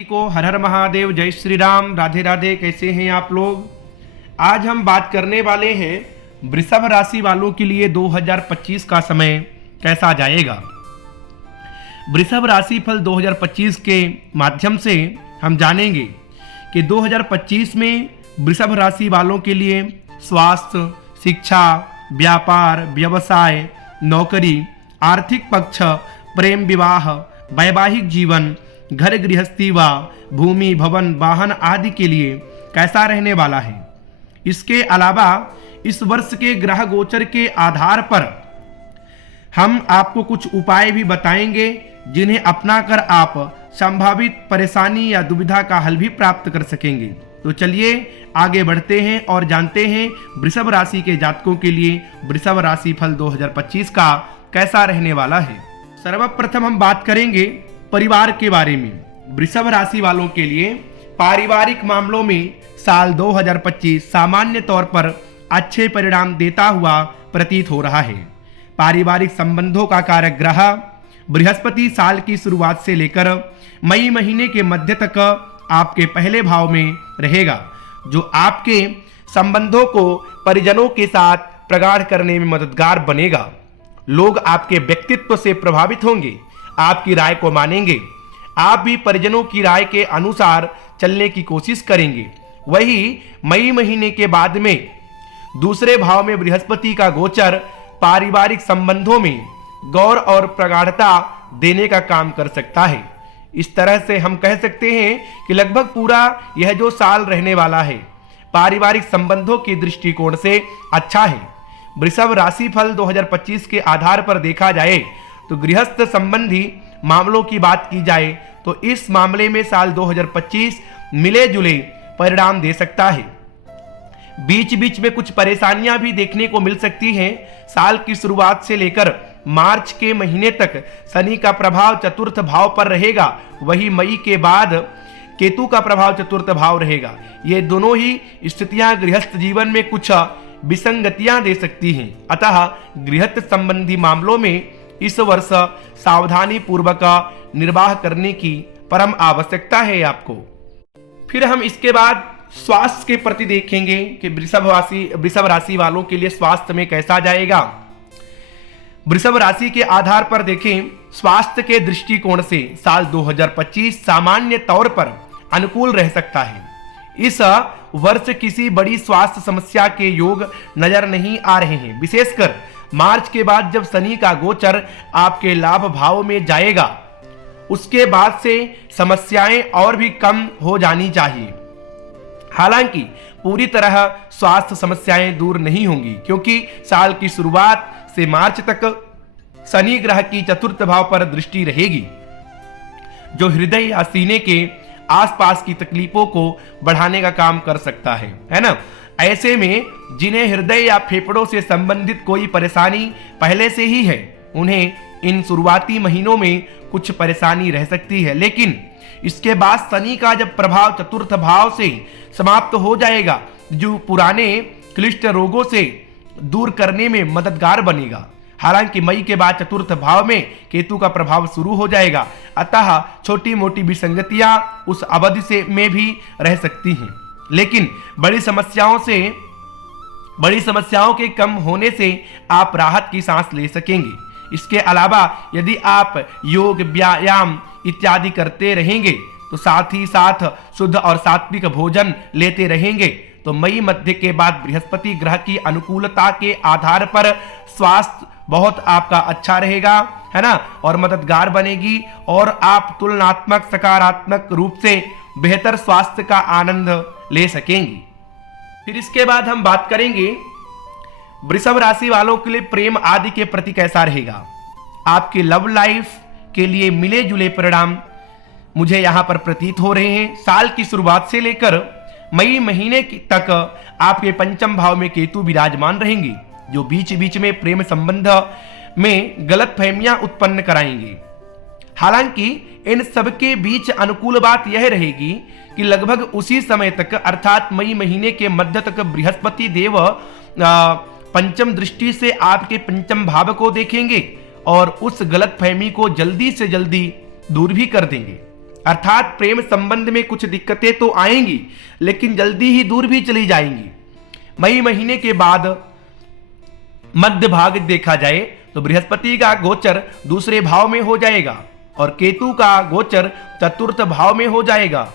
को हर हर महादेव, जय श्री राम, राधे राधे। कैसे हैं आप लोग। आज हम बात करने वाले हैं वृषभ राशि वालों के लिए 2025 का समय कैसा जाएगा। वृषभ राशि फल 2025 के माध्यम से हम जानेंगे कि 2025 में वृषभ राशि वालों के लिए स्वास्थ्य, शिक्षा, व्यापार, व्यवसाय, नौकरी, आर्थिक पक्ष, प्रेम विवाह, वैवाहिक जीवन, घर गृहस्थी व भूमि भवन वाहन आदि के लिए कैसा रहने वाला है। इसके अलावा इस वर्ष के ग्रह गोचर के आधार पर हम आपको कुछ उपाय भी बताएंगे जिन्हें अपनाकर आप संभावित परेशानी या दुविधा का हल भी प्राप्त कर सकेंगे। तो चलिए आगे बढ़ते हैं और जानते हैं वृषभ राशि के जातकों के लिए वृषभ राशि फल 2025 का कैसा रहने वाला है। सर्वप्रथम हम बात करेंगे परिवार के बारे में। वृषभ राशि वालों के लिए पारिवारिक मामलों में साल 2025 सामान्य तौर पर अच्छे परिणाम देता हुआ प्रतीत हो रहा है। पारिवारिक संबंधों का कारक ग्रह बृहस्पति साल की शुरुआत से लेकर मई महीने के मध्य तक आपके पहले भाव में रहेगा, जो आपके संबंधों को परिजनों के साथ प्रगाढ़ करने में मददगार बनेगा। लोग आपके व्यक्तित्व से प्रभावित होंगे, आपकी राय को मानेंगे। आप भी परिजनों की राय के अनुसार चलने की कोशिश करेंगे। वही मई महीने के बाद में दूसरे भाव में बृहस्पति का गोचर पारिवारिक संबंधों में गौर और प्रगाढ़ता देने का काम कर सकता है। इस तरह से हम कह सकते हैं कि लगभग पूरा यह जो साल रहने वाला है पारिवारिक संबंधों के दृष्टिकोण से अच्छा है। वृषभ राशि फल 2025 के आधार पर देखा जाए तो गृहस्थ संबंधी मामलों की बात की जाए तो इस मामले में साल 2025 मिले जुले परिणाम दे सकता है। बीच बीच में कुछ परेशानियां भी देखने को मिल सकती हैं। साल की शुरुआत से लेकर मार्च के महीने तक शनि का प्रभाव चतुर्थ भाव पर रहेगा, वही मई के बाद केतु का प्रभाव चतुर्थ भाव रहेगा। ये दोनों ही स्थितियां गृहस्थ जीवन में कुछ विसंगतियां दे सकती हैं। अतः गृहस्थ संबंधी मामलों में इस वर्ष सावधानी पूर्वक निर्वाह करने की परम आवश्यकता है आपको। फिर हम इसके बाद स्वास्थ्य के प्रति देखेंगे कि वृषभ राशि वालों के लिए स्वास्थ्य में कैसा जाएगा। वृषभ राशि के आधार पर देखें, स्वास्थ्य के दृष्टिकोण से साल 2025 सामान्य तौर पर अनुकूल रह सकता है। इस वर्ष किसी बड़ी स्वास्थ्य समस्या के योग नजर नहीं आ रहे हैं। विशेषकर मार्च के बाद जब शनि का गोचर आपके लाभ भाव में जाएगा, उसके बाद से समस्याएं और भी कम हो जानी चाहिए। हालांकि पूरी तरह स्वास्थ्य समस्याएं दूर नहीं होंगी, क्योंकि साल की शुरुआत से मार्च तक शनि ग्रह की चतुर्थ भाव पर दृष्टि रहेगी, जो हृदय या सीने के आसपास की तकलीफों को बढ़ाने का काम कर सकता है ना। ऐसे में जिन्हें हृदय या फेफड़ों से संबंधित कोई परेशानी पहले से ही है, उन्हें इन शुरुआती महीनों में कुछ परेशानी रह सकती है, लेकिन इसके बाद शनि का जब प्रभाव चतुर्थ भाव से समाप्त हो जाएगा, जो पुराने क्लिष्ट रोगों से दूर करने में मददगार बनेगा। हालांकि मई के बाद चतुर्थ भाव में केतु का प्रभाव शुरू हो जाएगा, अतः छोटी मोटी विसंगतियां उस अवधि से में भी रह सकती हैं, लेकिन बड़ी समस्याओं के कम होने से आप राहत की सांस ले सकेंगे। इसके अलावा यदि आप योग, व्यायाम इत्यादि करते रहेंगे तो साथ ही साथ शुद्ध और सात्विक भोजन लेते रहेंगे तो मई मध्य के बाद बृहस्पति ग्रह की अनुकूलता के आधार पर स्वास्थ्य बहुत आपका अच्छा रहेगा, है ना, और मददगार बनेगी और आप तुलनात्मक सकारात्मक रूप से बेहतर स्वास्थ्य का आनंद ले सकेंगी। फिर इसके बाद हम बात करेंगे वृषभ राशि वालों के लिए प्रेम आदि के प्रति कैसा रहेगा। आपकी लव लाइफ के लिए मिले जुले परिणाम मुझे यहां पर प्रतीत हो रहे हैं। साल की शुरुआत से लेकर मई महीने तक आपके पंचम भाव में केतु विराजमान रहेंगे, जो बीच बीच में प्रेम संबंध में गलतफहमियां उत्पन्न कराएंगे। हालांकि इन सबके बीच अनुकूल बात यह रहेगी कि लगभग उसी समय तक अर्थात मई महीने के मध्य तक बृहस्पति देव पंचम दृष्टि से आपके पंचम भाव को देखेंगे और उस गलतफहमी को जल्दी से जल्दी दूर भी कर देंगे। अर्थात प्रेम संबंध में कुछ दिक्कतें तो आएंगी, लेकिन जल्दी ही दूर भी चली जाएंगी। मई महीने के बाद मध्य भाग देखा जाए तो बृहस्पति का गोचर दूसरे भाव में हो जाएगा और केतु का गोचर चतुर्थ भाव में हो जाएगा।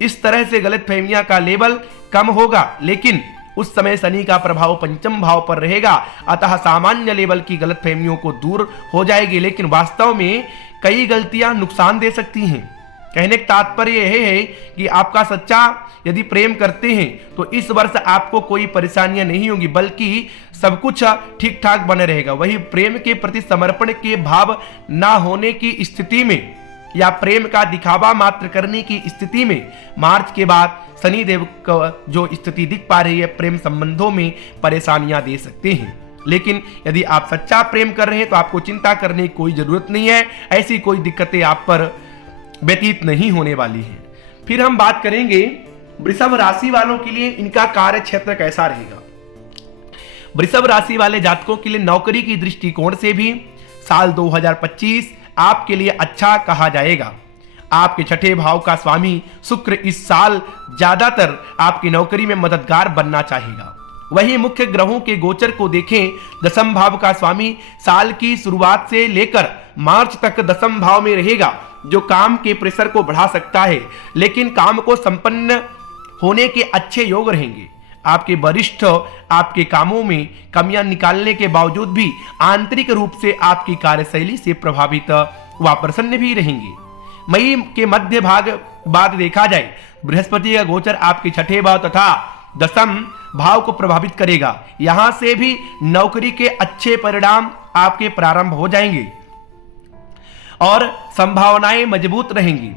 इस तरह से गलतफहमियां का लेवल कम होगा, लेकिन उस समय शनि का प्रभाव पंचम भाव पर रहेगा, अतः सामान्य लेवल की गलतफहमियों को दूर हो जाएगी, लेकिन वास्तव में कई गलतियां नुकसान दे सकती हैं। कहने का तात्पर्य यह है कि आपका सच्चा यदि प्रेम करते हैं तो इस वर्ष आपको कोई परेशानियां नहीं होंगी, बल्कि सब कुछ ठीक ठाक बने रहेगा। वही प्रेम के प्रति समर्पण के भाव ना होने की स्थिति में या प्रेम का दिखावा मात्र करने की स्थिति में मार्च के बाद शनिदेव को जो स्थिति दिख पा रही है, प्रेम संबंधों में परेशानियां दे सकते हैं। लेकिन यदि आप सच्चा प्रेम कर रहे हैं तो आपको चिंता करने की कोई जरूरत नहीं है, ऐसी कोई दिक्कतें आप पर व्यतीत नहीं होने वाली है। फिर हम बात करेंगे वृषभ राशि वालों के लिए इनका कार्य क्षेत्र कैसा रहेगा। वृषभ राशि वाले जातकों के लिए नौकरी की दृष्टिकोण से भी साल 2025 आपके लिए अच्छा कहा जाएगा। आपके छठे भाव का स्वामी शुक्र इस साल ज्यादातर आपकी नौकरी में मददगार बनना चाहेगा। वही मुख्य ग्रहों के गोचर को देखें, दसम भाव का स्वामी साल की शुरुआत से लेकर मार्च तक दसम भाव में रहेगा, जो काम के प्रेशर को बढ़ा सकता है, लेकिन काम को संपन्न होने के अच्छे योग रहेंगे। आपके वरिष्ठ आपके कामों में कमियां निकालने के बावजूद भी आंतरिक रूप से आपकी कार्यशैली से प्रभावित व प्रसन्न भी रहेंगे। मई के मध्य भाग बाद देखा जाए, बृहस्पति का गोचर आपके छठे भाव तथा दसम भाव को प्रभावित करेगा। यहां से भी नौकरी के अच्छे परिणाम आपके प्रारंभ हो जाएंगे और संभावनाएं मजबूत रहेंगी।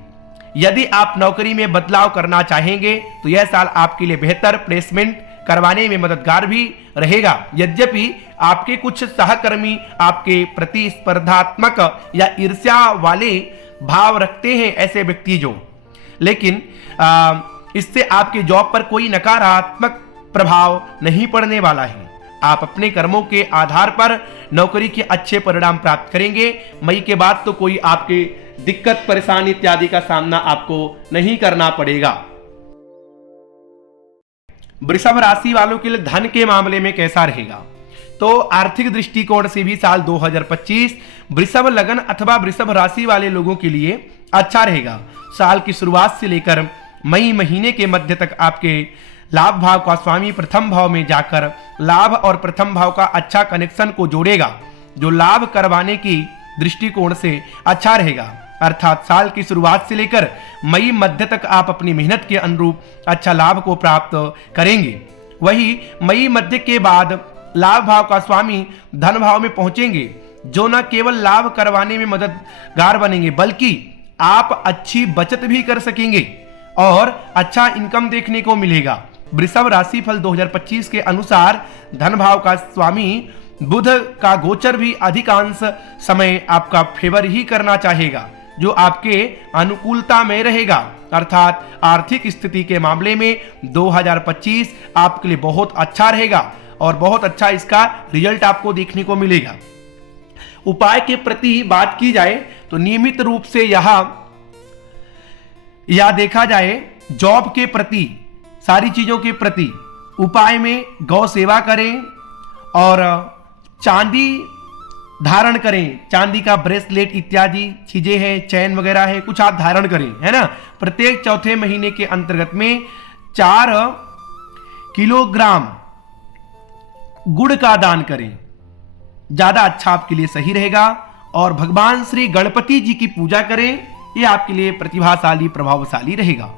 यदि आप नौकरी में बदलाव करना चाहेंगे तो यह साल आपके लिए बेहतर प्लेसमेंट करवाने में मददगार भी रहेगा। यद्यपि आपके कुछ सहकर्मी आपके प्रति स्पर्धात्मक या ईर्ष्या वाले भाव रखते हैं, ऐसे व्यक्ति जो, लेकिन इससे आपके जॉब पर कोई नकारात्मक प्रभाव नहीं पड़ने वाला है। आप अपने कर्मों के आधार पर नौकरी के अच्छे परिणाम प्राप्त करेंगे। मई के बाद तो कोई आपके दिक्कत परेशानी इत्यादि का सामना आपको नहीं करना पड़ेगा। वृषभ राशि वालों के लिए धन के मामले में कैसा रहेगा, तो आर्थिक दृष्टिकोण से भी साल 2025 वृषभ लगन अथवा वृषभ राशि वाले लोगों के लिए अच्छा रहेगा। साल की शुरुआत से लेकर मई महीने के मध्य तक आपके लाभ भाव का स्वामी प्रथम भाव में जाकर लाभ और प्रथम भाव का अच्छा कनेक्शन को जोड़ेगा, जो लाभ करवाने की दृष्टिकोण से अच्छा रहेगा। अर्थात साल की शुरुआत से लेकर मई मध्य तक आप अपनी मेहनत के अनुरूप अच्छा लाभ को प्राप्त करेंगे। वही मई मध्य के बाद लाभ भाव का स्वामी धन भाव में पहुंचेंगे, जो न केवल लाभ करवाने में मददगार बनेंगे, बल्कि आप अच्छी बचत भी कर सकेंगे और अच्छा इनकम देखने को मिलेगा। वृषभ राशि फल 2025 के अनुसार धन भाव का स्वामी बुध का गोचर भी अधिकांश समय आपका फेवर ही करना चाहेगा, जो आपके अनुकूलता में रहेगा। अर्थात आर्थिक स्थिति के मामले में 2025 आपके लिए बहुत अच्छा रहेगा और बहुत अच्छा इसका रिजल्ट आपको देखने को मिलेगा। उपाय के प्रति बात की जाए तो नियमित रूप से यह देखा जाए जॉब के प्रति, सारी चीजों के प्रति उपाय में गौ सेवा करें और चांदी धारण करें। चांदी का ब्रेसलेट इत्यादि चीजें हैं, चैन वगैरह है, कुछ आप धारण करें, है ना। प्रत्येक चौथे महीने के अंतर्गत में 4 किलोग्राम गुड़ का दान करें, ज्यादा अच्छा आपके लिए सही रहेगा। और भगवान श्री गणपति जी की पूजा करें, यह आपके लिए प्रतिभाशाली प्रभावशाली रहेगा।